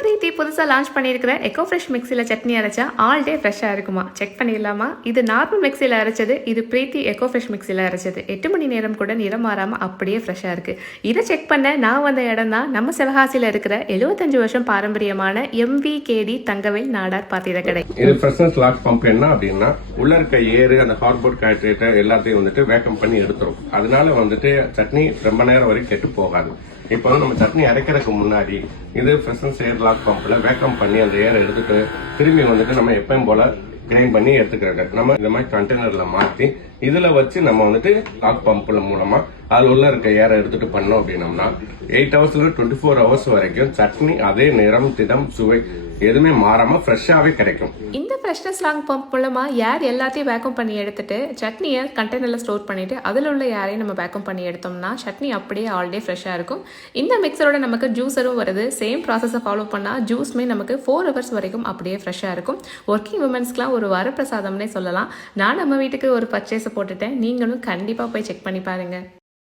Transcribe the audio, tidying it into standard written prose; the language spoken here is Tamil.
பிரீத்தி புதுசாக லான்ச் பண்ணியிருக்கிற எக்கோ ஃப்ரெஷ் மிக்சியில் சட்னி அரைச்சா ஆல் டே ஃப்ரெஷ்ஷாக இருக்குமா? செக் பண்ணிடலாமா? இது நார்மல் மிக்சியில் அரைச்சது, இது பிரீத்தி எக்கோ ஃப்ரெஷ் மிக்சியில் அரைச்சது. 8 மணி நேரம் கூட நிறம் மாறாமல் அப்படியே ஃப்ரெஷ்ஷாக இருக்குது. இதை செக் பண்ண நான் வந்த இடம் தான் நம்ம சிவகாசியில் இருக்கிற 75 வருஷம் பாரம்பரியமான MVKD தங்கவேல் நாடார் பாத்திர கடை. இது ஃப்ரெஷ்னஸ் லாக் பம்ப் என்ன அப்படின்னா, உள்ள இருக்க ஏறு அந்த கார்போர்ட் காய்ட்ரேட்டர் எல்லாத்தையும் வந்துட்டு வேக்கம் பண்ணி எடுத்துரும். அதனால வந்துட்டு சட்னி ரொம்ப நேரம் வரைக்கும் கெட்டு போகாது. இப்போ வந்து நம்ம சட்னி அரைக்கிறதுக்கு முன்னாடி இது ஃப்ரெஷ்னஸ் ஏர் லாக் பம்ப்ல வேக்கம் பண்ணி அந்த ஏரை எடுத்துட்டு திரும்பி வந்துட்டு நம்ம எப்பயும் போல கிரைண்ட் பண்ணி எடுத்துக்கிறாங்க. நம்ம இந்த மாதிரி கண்டெய்னர்ல மாத்தி இதுல வச்சு நம்ம வந்துட்டு லாக் பம்ப்ல மூலமா அதுல உள்ள இருக்க ஏரை எடுத்துட்டு பண்ணோம் அப்படின்னம்னா 8 ஹவர்ஸ்ல 24 ஹவர்ஸ் வரைக்கும் சட்னி அதே நிறம், திடம், சுவை எதுவுமே மாறாம ஃப்ரெஷ்ஷாவே கிடைக்கும். இந்த ஃப்ரெஷ்னஸ் லாங் பம்ப் மூலமா ஏர் எல்லாத்தையும் வேக்கம் பண்ணி எடுத்துட்டு சட்னியை கண்டெய்னர்ல ஸ்டோர் பண்ணிட்டு அதில் உள்ள ஏரையும் நம்ம வேக்கம் பண்ணி எடுத்தோம்னா சட்னி அப்படியே ஆல் டே ஃப்ரெஷ்ஷாக இருக்கும். இந்த மிக்சரோட நமக்கு ஜூஸரும் வருது. சேம் ப்ராசஸை ஃபாலோ பண்ணா ஜூஸ்மே நமக்கு 4 ஹவர்ஸ் வரைக்கும் அப்படியே ஃப்ரெஷ்ஷாக இருக்கும். ஒர்க்கிங் உமன்ஸ்க்குலாம் ஒரு வரப்பிரசாதம்னே சொல்லலாம். நான் நம்ம வீட்டுக்கு ஒரு பர்ச்சேஸை போட்டுட்டேன். நீங்களும் கண்டிப்பாக போய் செக் பண்ணி பாருங்க.